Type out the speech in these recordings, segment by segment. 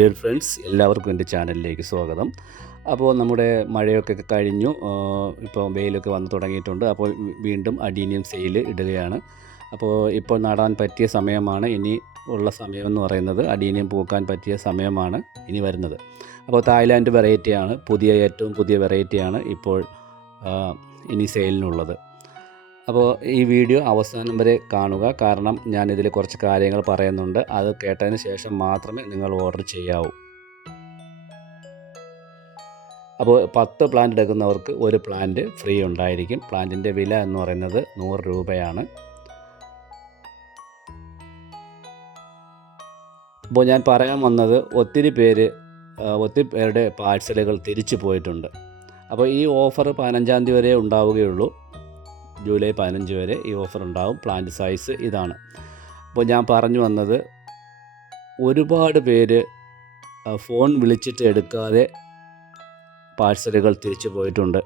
Dear friends, എല്ലാവർക്കും എൻ്റെ ചാനലിലേക്ക് സ്വാഗതം. അപ്പോൾ നമ്മുടെ മഴയൊക്കെ കഴിഞ്ഞു, ഇപ്പോൾ വെയിലൊക്കെ വന്ന് തുടങ്ങിയിട്ടുണ്ട്. അപ്പോൾ വീണ്ടും അഡീനിയം സെയിൽ ഇടുകയാണ്. അപ്പോൾ ഇപ്പോൾ നടാൻ പറ്റിയ സമയമാണ്. ഇനി ഉള്ള സമയമെന്ന് പറയുന്നത് അഡീനിയം പൂക്കാൻ പറ്റിയ സമയമാണ് ഇനി വരുന്നത്. അപ്പോൾ തായ്ലാൻഡ് വെറൈറ്റിയാണ്, ഏറ്റവും പുതിയ വെറൈറ്റിയാണ് ഇപ്പോൾ ഇനി സെയിലിനുള്ളത്. അപ്പോൾ ഈ വീഡിയോ അവസാനം വരെ കാണുക, കാരണം ഞാനിതിൽ കുറച്ച് കാര്യങ്ങൾ പറയുന്നുണ്ട്. അത് കേട്ടതിന് ശേഷം മാത്രമേ നിങ്ങൾ ഓർഡർ ചെയ്യാവൂ. അപ്പോൾ 10 പ്ലാന്റ് എടുക്കുന്നവർക്ക് ഒരു പ്ലാന്റ് ഫ്രീ ഉണ്ടായിരിക്കും. പ്ലാന്റിൻ്റെ വില എന്ന് പറയുന്നത് 100 രൂപയാണ്. അപ്പോൾ ഞാൻ പറയാൻ വന്നത്, ഒത്തിരി പേരുടെ പാഴ്സലുകൾ തിരിച്ചു പോയിട്ടുണ്ട്. അപ്പോൾ ഈ ഓഫർ 15-ാം തീയതി വരെ ഉണ്ടാവുകയുള്ളൂ. ജൂലൈ 15 വരെ ഈ ഓഫർ ഉണ്ടാവും. പ്ലാന്റ് സൈസ് ഇതാണ്. അപ്പോൾ ഞാൻ പറഞ്ഞു വന്നത്, ഒരുപാട് പേര് ഫോൺ വിളിച്ചിട്ട് എടുക്കാതെ പാഴ്സലുകൾ തിരിച്ചു പോയിട്ടുണ്ട്.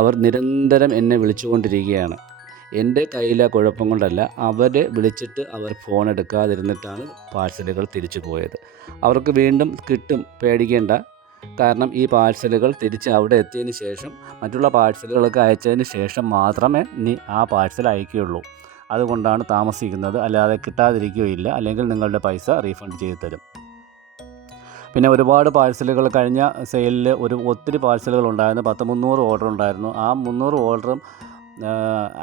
അവർ നിരന്തരം എന്നെ വിളിച്ചുകൊണ്ടിരിക്കുകയാണ്. എൻ്റെ കയ്യിലെ കുഴപ്പം കൊണ്ടല്ല, അവരെ വിളിച്ചിട്ട് അവർ ഫോൺ എടുക്കാതിരുന്നിട്ടാണ് പാഴ്സലുകൾ തിരിച്ചു പോയത്. അവർക്ക് വീണ്ടും കിട്ടും, പേടിക്കേണ്ട. കാരണം ഈ പാഴ്സലുകൾ തിരിച്ച് അവിടെ എത്തിയതിന് ശേഷം, മറ്റുള്ള പാഴ്സലുകളൊക്കെ അയച്ചതിന് ശേഷം മാത്രമേ ഇനി ആ പാഴ്സൽ അയക്കുകയുള്ളൂ. അതുകൊണ്ടാണ് താമസിക്കുന്നത്, അല്ലാതെ കിട്ടാതിരിക്കുകയില്ല. അല്ലെങ്കിൽ നിങ്ങളുടെ പൈസ റീഫണ്ട് ചെയ്ത് തരും. പിന്നെ ഒരുപാട് പാഴ്സലുകൾ കഴിഞ്ഞ സെയിലിൽ ഒത്തിരി പാഴ്സലുകൾ ഉണ്ടായിരുന്നു. 300 ഓർഡർ ഉണ്ടായിരുന്നു. ആ 300 ഓർഡറും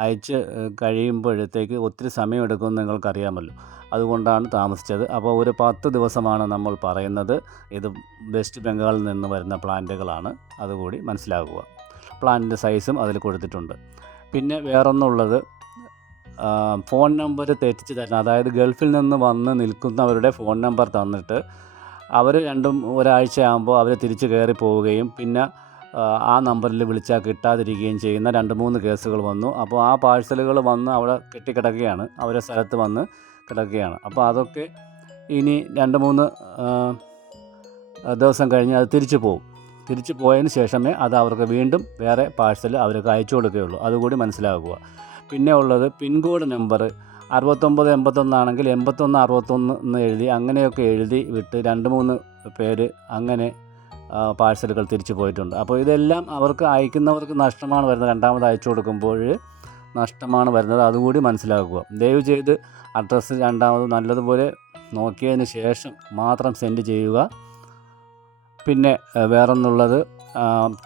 അയച്ച് കഴിയുമ്പോഴത്തേക്ക് ഒത്തിരി സമയമെടുക്കുമെന്ന് നിങ്ങൾക്കറിയാമല്ലോ. അതുകൊണ്ടാണ് താമസിച്ചത്. അപ്പോൾ ഒരു 10 ദിവസമാണ് നമ്മൾ പറയുന്നത്. ഇത് വെസ്റ്റ് ബംഗാളിൽ നിന്ന് വരുന്ന പ്ലാന്റുകളാണ്, അതുകൂടി മനസ്സിലാക്കുക. പ്ലാന്റിൻ്റെ സൈസും അതിൽ കൊടുത്തിട്ടുണ്ട്. പിന്നെ വേറൊന്നുള്ളത്, ഫോൺ നമ്പർ തെറ്റിച്ച് തരണം. അതായത് ഗൾഫിൽ നിന്ന് വന്ന് നിൽക്കുന്നവരുടെ ഫോൺ നമ്പർ തന്നിട്ട് അവർ ഒരാഴ്ച ആകുമ്പോൾ അവർ തിരിച്ച് കയറി പോവുകയും പിന്നെ ആ നമ്പറിൽ വിളിച്ചാൽ കിട്ടാതിരിക്കുകയും ചെയ്യുന്ന 2-3 കേസുകൾ വന്നു. അപ്പോൾ ആ പാഴ്സലുകൾ വന്ന് അവിടെ കെട്ടിക്കിടക്കുകയാണ്, അവരുടെ സ്ഥലത്ത് വന്ന് കിടക്കുകയാണ്. അപ്പോൾ അതൊക്കെ ഇനി 2-3 ദിവസം കഴിഞ്ഞ് അത് തിരിച്ചു പോകും. തിരിച്ചു പോയതിന് ശേഷമേ അത് അവർക്ക് വീണ്ടും വേറെ പാഴ്സൽ അവർക്ക് അയച്ചു കൊടുക്കുകയുള്ളൂ. അതുകൂടി മനസ്സിലാക്കുക. പിന്നെ ഉള്ളത്, പിൻകോഡ് നമ്പർ 6981 ആണെങ്കിൽ 8161 എന്ന് എഴുതി, അങ്ങനെയൊക്കെ എഴുതി വിട്ട് 2-3 പേര് അങ്ങനെ പാഴ്സലുകൾ തിരിച്ചു പോയിട്ടുണ്ട്. അപ്പോൾ ഇതെല്ലാം അവർക്ക് അയക്കുന്നവർക്ക് നഷ്ടമാണ് വരുന്നത്. രണ്ടാമത് അയച്ചു കൊടുക്കുമ്പോൾ നഷ്ടമാണ് വരുന്നത്. അതുകൂടി മനസ്സിലാക്കുക. ദയവ് ചെയ്ത് അഡ്രസ്സ് രണ്ടാമത് നല്ലതുപോലെ നോക്കിയതിന് ശേഷം മാത്രം സെൻഡ് ചെയ്യുക. പിന്നെ വേറൊന്നുള്ളത്,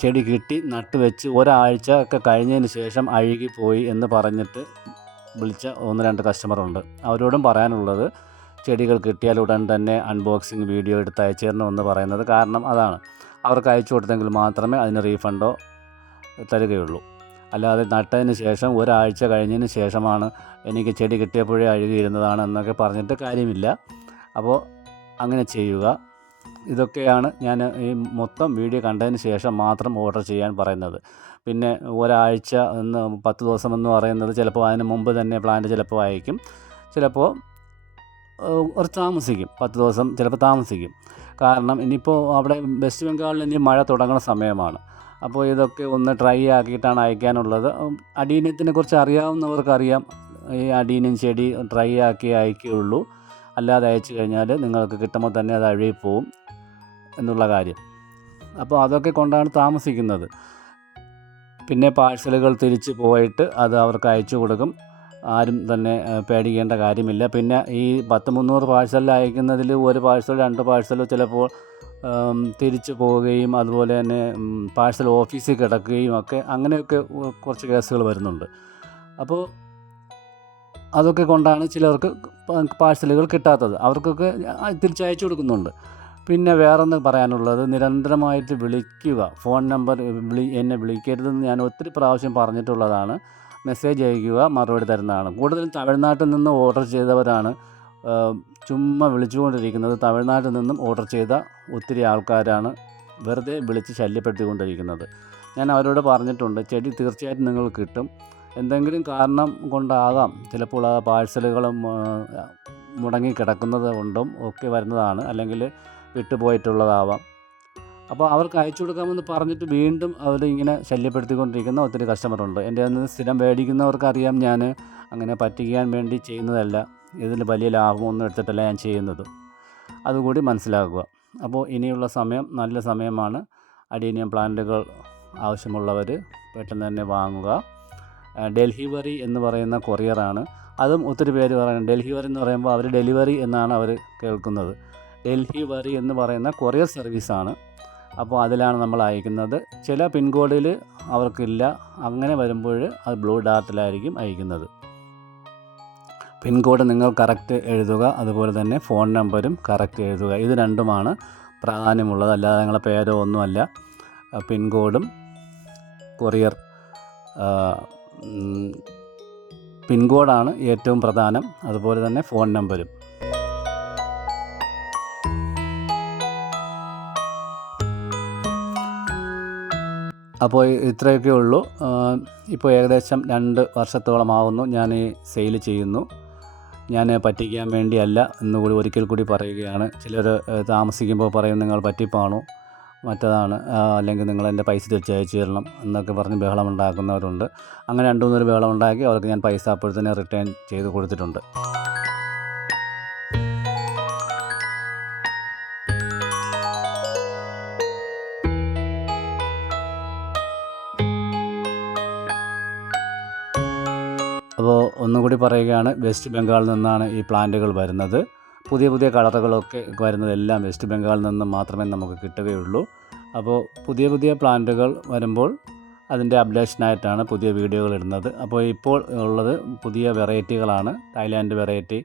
ചെടി കിട്ടി നട്ട് വെച്ച് ഒരാഴ്ച ഒക്കെ കഴിഞ്ഞതിന് ശേഷം അഴുകിപ്പോയി എന്ന് പറഞ്ഞിട്ട് വിളിച്ച 1-2 കസ്റ്റമറുണ്ട്. അവരോടും പറയാനുള്ളത്, ചെടികൾ കിട്ടിയാൽ ഉടൻ തന്നെ അൺബോക്സിങ് വീഡിയോ എടുത്ത് അയച്ചു തരണമെന്ന് പറയുന്നത്. കാരണം അതാണ്, അവർക്ക് അയച്ചു കൊടുത്തെങ്കിൽ മാത്രമേ അതിന് റീഫണ്ടോ തരികയുള്ളൂ. അല്ലാതെ നട്ടതിന് ശേഷം ഒരാഴ്ച കഴിഞ്ഞതിന് ശേഷമാണ് എനിക്ക് ചെടി കിട്ടിയപ്പോഴേ അഴുകിയിരുന്നതാണ് എന്നൊക്കെ പറഞ്ഞിട്ട് കാര്യമില്ല. അപ്പോൾ അങ്ങനെ ചെയ്യുക. ഇതൊക്കെയാണ് ഞാൻ ഈ മൊത്തം വീഡിയോ കണ്ടതിന് ശേഷം മാത്രം ഓർഡർ ചെയ്യാൻ പറയുന്നത്. പിന്നെ ഒരാഴ്ച 10 ദിവസം എന്ന് പറയുന്നത്, ചിലപ്പോൾ അതിന് മുമ്പ് തന്നെ പ്ലാന്റ് ചിലപ്പോൾ അയക്കും, ചിലപ്പോൾ കുറച്ച് താമസിക്കും. 10 ദിവസം ചിലപ്പോൾ താമസിക്കും. കാരണം ഇനിയിപ്പോൾ അവിടെ വെസ്റ്റ് ബംഗാളിൽ ഇനി മഴ തുടങ്ങുന്ന സമയമാണ്. അപ്പോൾ ഇതൊക്കെ ഒന്ന് ഡ്രൈ ആക്കിയിട്ടാണ് അയക്കാനുള്ളത്. അഡീനിയത്തിനെ കുറിച്ച് അറിയാവുന്നവർക്കറിയാം, ഈ അഡീനിയം ചെടി ഡ്രൈ ആക്കി അയക്കുകയുള്ളൂ. അല്ലാതെ അയച്ചു കഴിഞ്ഞാൽ നിങ്ങൾക്ക് കിട്ടുമ്പോൾ തന്നെ അത് അഴുകിപ്പോവും എന്നുള്ള കാര്യം. അപ്പോൾ അതൊക്കെ കൊണ്ടാണ് താമസിക്കുന്നത്. പിന്നെ പാഴ്സലുകൾ തിരിച്ച് പോയിട്ട് അത് അവർക്ക് അയച്ചു കൊടുക്കും. ആരും തന്നെ പേടിക്കേണ്ട കാര്യമില്ല. പിന്നെ ഈ 300 പാഴ്സൽ അയക്കുന്നതിൽ ഒരു പാഴ്സൽ 2 പാഴ്സലോ ചിലപ്പോൾ തിരിച്ചു പോവുകയും അതുപോലെ തന്നെ പാഴ്സൽ ഓഫീസിൽ കിടക്കുകയും ഒക്കെ, അങ്ങനെയൊക്കെ കുറച്ച് കേസുകൾ വരുന്നുണ്ട്. അപ്പോൾ അതൊക്കെ കൊണ്ടാണ് ചിലർക്ക് പാഴ്സലുകൾ കിട്ടാത്തത്. അവർക്കൊക്കെ തിരിച്ചയച്ചു കൊടുക്കുന്നുണ്ട്. പിന്നെ വേറൊന്ന് പറയാനുള്ളത്, നിരന്തരമായിട്ട് വിളിക്കുക. ഫോൺ നമ്പർ എന്നെ വിളിക്കരുതെന്ന് ഞാൻ ഒത്തിരി പ്രാവശ്യം പറഞ്ഞിട്ടുള്ളതാണ്. മെസ്സേജ് അയയ്ക്കുക, മറുപടി തരുന്നതാണ്. കൂടുതലും തമിഴ്നാട്ടിൽ നിന്ന് ഓർഡർ ചെയ്തവരാണ് ചുമ്മാ വിളിച്ചുകൊണ്ടിരിക്കുന്നത്. തമിഴ്നാട്ടിൽ നിന്നും ഓർഡർ ചെയ്ത ഒത്തിരി ആൾക്കാരാണ് വെറുതെ വിളിച്ച് ശല്യപ്പെടുത്തിക്കൊണ്ടിരിക്കുന്നത്. ഞാൻ അവരോട് പറഞ്ഞിട്ടുണ്ട്, ചെടി തീർച്ചയായിട്ടും നിങ്ങൾക്ക് കിട്ടും. എന്തെങ്കിലും കാരണം കൊണ്ടാകാം ചിലപ്പോൾ ആ പാഴ്സലുകളും മുടങ്ങിക്കിടക്കുന്നത് കൊണ്ടും ഒക്കെ വരുന്നതാണ്, അല്ലെങ്കിൽ വിട്ടുപോയിട്ടുള്ളതാവാം. അപ്പോൾ അവർക്ക് അയച്ചു കൊടുക്കാമെന്ന് പറഞ്ഞിട്ട് വീണ്ടും അവരിങ്ങനെ ശല്യപ്പെടുത്തിക്കൊണ്ടിരിക്കുന്ന ഒത്തിരി കസ്റ്റമറുണ്ട്. എൻ്റെ നിന്ന് സ്ഥിരം മേടിക്കുന്നവർക്കറിയാം, ഞാൻ അങ്ങനെ പറ്റിക്കാൻ വേണ്ടി ചെയ്യുന്നതല്ല. ഇതിൽ വലിയ ലാഭമൊന്നും എടുത്തിട്ടല്ല ഞാൻ ചെയ്യുന്നത്. അതുകൂടി മനസ്സിലാക്കുക. അപ്പോൾ ഇനിയുള്ള സമയം നല്ല സമയമാണ്. അഡീനിയം പ്ലാന്റുകൾ ആവശ്യമുള്ളവർ പെട്ടെന്ന് തന്നെ വാങ്ങുക. ഡെലിവറി എന്ന് പറയുന്ന കൊറിയറാണ്. അതും ഒത്തിരി പേര് പറയുന്നത് ഡെലിവറി എന്ന് പറയുമ്പോൾ അവർ ഡെലിവറി എന്നാണ് അവർ കേൾക്കുന്നത്. ഡെലിവറി എന്ന് പറയുന്ന കൊറിയർ സർവീസാണ്. അപ്പോൾ അതിലാണ് നമ്മൾ അയക്കുന്നത്. ചില പിൻകോഡിൽ അവർക്കില്ല. അങ്ങനെ വരുമ്പോൾ അത് ബ്ലൂ ഡാർട്ടിലായിരിക്കും അയക്കുന്നത്. പിൻകോഡ് നിങ്ങൾ കറക്റ്റ് എഴുതുക. അതുപോലെ തന്നെ ഫോൺ നമ്പരും കറക്റ്റ് എഴുതുക. ഇത് രണ്ടുമാണ് പ്രാധാന്യമുള്ളത്. അല്ലാതെ നിങ്ങളുടെ പേരോ ഒന്നുമല്ല. പിൻകോഡും കൊറിയർ പിൻകോഡാണ് ഏറ്റവും പ്രധാനം. അതുപോലെ തന്നെ ഫോൺ നമ്പരും. അപ്പോൾ ഇത്രയൊക്കെ ഉള്ളൂ. ഇപ്പോൾ ഏകദേശം 2 വർഷത്തോളമാവുന്നു ഞാൻ ഈ സെയിൽ ചെയ്യുന്നു. ഞാൻ പറ്റിക്കാൻ വേണ്ടിയല്ല എന്നുകൂടി ഒരിക്കൽ കൂടി പറയുകയാണ്. ചിലർ താമസിക്കുമ്പോൾ പറയും നിങ്ങൾ പറ്റിപ്പാണോ, മറ്റതാണ്, അല്ലെങ്കിൽ നിങ്ങൾ എൻ്റെ പൈസ തിരിച്ചയച്ചു തരണം എന്നൊക്കെ പറഞ്ഞ് ബഹളമുണ്ടാക്കുന്നവരുണ്ട്. അങ്ങനെ 2-3 ബഹളമുണ്ടാക്കി അവർക്ക് ഞാൻ പൈസ അപ്പോഴത്തന്നെ റിട്ടേൺ ചെയ്ത് കൊടുത്തിട്ടുണ്ട്. അപ്പോൾ ഒന്നുകൂടി പറയുകയാണ്, വെസ്റ്റ് ബംഗാളിൽ നിന്നാണ് ഈ പ്ലാന്റുകൾ വരുന്നത്. പുതിയ പുതിയ കളറുകളൊക്കെ വരുന്നതെല്ലാം വെസ്റ്റ് ബംഗാളിൽ നിന്ന് മാത്രമേ നമുക്ക് കിട്ടുകയുള്ളൂ. അപ്പോൾ പുതിയ പുതിയ പ്ലാന്റുകൾ വരുമ്പോൾ അതിൻ്റെ അപ്ഡേഷനായിട്ടാണ് പുതിയ വീഡിയോകൾ ഇടുന്നത്. അപ്പോൾ ഇപ്പോൾ ഉള്ളത് പുതിയ വെറൈറ്റികളാണ്. തായ്ലാൻഡ് വെറൈറ്റി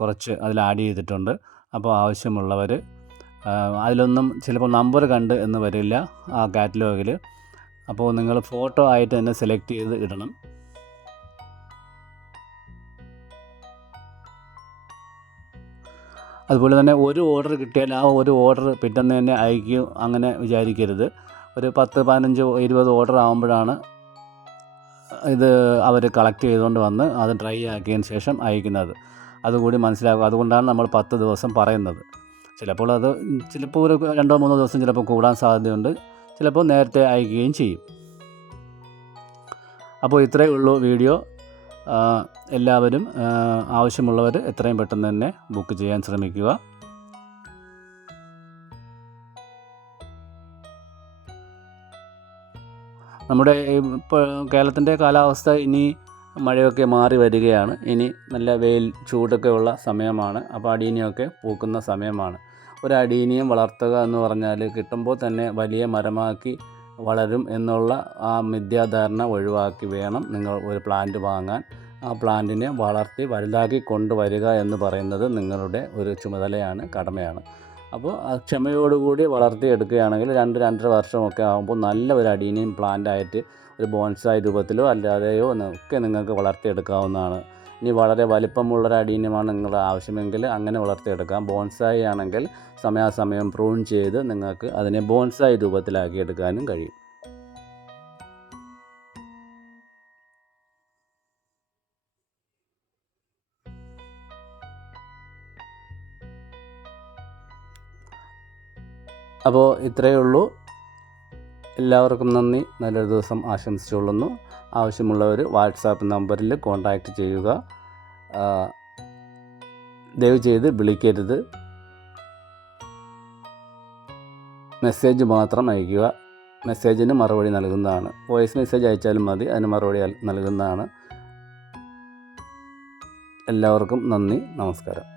കുറച്ച് അതിൽ ആഡ് ചെയ്തിട്ടുണ്ട്. അപ്പോൾ ആവശ്യമുള്ളവർ അതിലൊന്നും ചിലപ്പോൾ നമ്പർ കണ്ട് എന്ന് വരില്ല ആ കാറ്റലോഗിൽ. അപ്പോൾ നിങ്ങൾ ഫോട്ടോ ആയിട്ട് തന്നെ സെലക്ട് ചെയ്ത് ഇടണം. അതുപോലെ തന്നെ ഒരു ഓർഡർ കിട്ടിയാൽ ആ ഒരു ഓർഡർ പിറ്റേന്ന് തന്നെ അയക്കും അങ്ങനെ വിചാരിക്കരുത്. ഒരു 10, 15, 20 ഓർഡർ ആകുമ്പോഴാണ് ഇത് അവർ കളക്ട് ചെയ്തുകൊണ്ട് വന്ന് അത് ഡ്രൈ ആക്കിയതിന് ശേഷം അയക്കുന്നത്. അതുകൂടി മനസ്സിലാക്കുക. അതുകൊണ്ടാണ് നമ്മൾ 10 ദിവസം പറയുന്നത്. ചിലപ്പോൾ ഒരു 2-3 ദിവസം ചിലപ്പോൾ കൂടാൻ സാധ്യതയുണ്ട്. ചിലപ്പോൾ നേരത്തെ അയക്കുകയും ചെയ്യും. അപ്പോൾ ഇത്രയേ ഉള്ളൂ വീഡിയോ. എല്ലാവരും ആവശ്യമുള്ളവർ എത്രയും പെട്ടെന്ന് തന്നെ ബുക്ക് ചെയ്യാൻ ശ്രമിക്കുക. നമ്മുടെ ഇപ്പോൾ കേരളത്തിൻ്റെ കാലാവസ്ഥ ഇനി മഴയൊക്കെ മാറി വരികയാണ്. ഇനി നല്ല വെയിൽ ചൂടൊക്കെ ഉള്ള സമയമാണ്. അപ്പോൾ അടീനിയൊക്കെ പൂക്കുന്ന സമയമാണ്. ഒരു അടീനിയം വളർത്തുക എന്ന് പറഞ്ഞാൽ കിട്ടുമ്പോൾ തന്നെ വലിയ മരമാക്കി വളരും എന്നുള്ള ആ മിഥ്യാധാരണ ഒഴിവാക്കി വേണം നിങ്ങൾ ഒരു പ്ലാന്റ് വാങ്ങാൻ. ആ പ്ലാന്റിനെ വളർത്തി വലുതാക്കി കൊണ്ടുവരിക എന്ന് പറയുന്നത് നിങ്ങളുടെ ഒരു ചുമതലയാണ്, കടമയാണ്. അപ്പോൾ ക്ഷമയോടുകൂടി വളർത്തിയെടുക്കുകയാണെങ്കിൽ 2-2.5 വർഷമൊക്കെ ആകുമ്പോൾ നല്ല ഒരു അഡീനിയം പ്ലാന്റായിട്ട് ഒരു ബോൺസായി രൂപത്തിലോ അല്ലാതെയോ ഒക്കെ നിങ്ങൾക്ക് വളർത്തിയെടുക്കാവുന്നതാണ്. ഇനി വളരെ വലിപ്പമുള്ളൊരു അഡീനിയമാണ് നിങ്ങളുടെ ആവശ്യമെങ്കിൽ അങ്ങനെ വളർത്തിയെടുക്കാം. ബോൺസായി ആണെങ്കിൽ സമയാസമയം പ്രൂൺ ചെയ്ത് നിങ്ങൾക്ക് അതിനെ ബോൺസായി രൂപത്തിലാക്കി എടുക്കാനും കഴിയും. അപ്പോൾ ഇത്രയേ ഉള്ളൂ. എല്ലാവർക്കും നന്ദി. നല്ലൊരു ദിവസം ആശംസിച്ചുകൊള്ളുന്നു. ആവശ്യമുള്ളവർ വാട്സാപ്പ് നമ്പറിൽ കോൺടാക്റ്റ് ചെയ്യുക. ദയവ് ചെയ്ത് വിളിക്കരുത്. മെസ്സേജ് മാത്രം അയയ്ക്കുക. മെസ്സേജിന് മറുപടി നൽകുന്നതാണ്. വോയിസ് മെസ്സേജ് അയച്ചാലും മതി, അതിന് മറുപടി നൽകുന്നതാണ്. എല്ലാവർക്കും നന്ദി. നമസ്കാരം.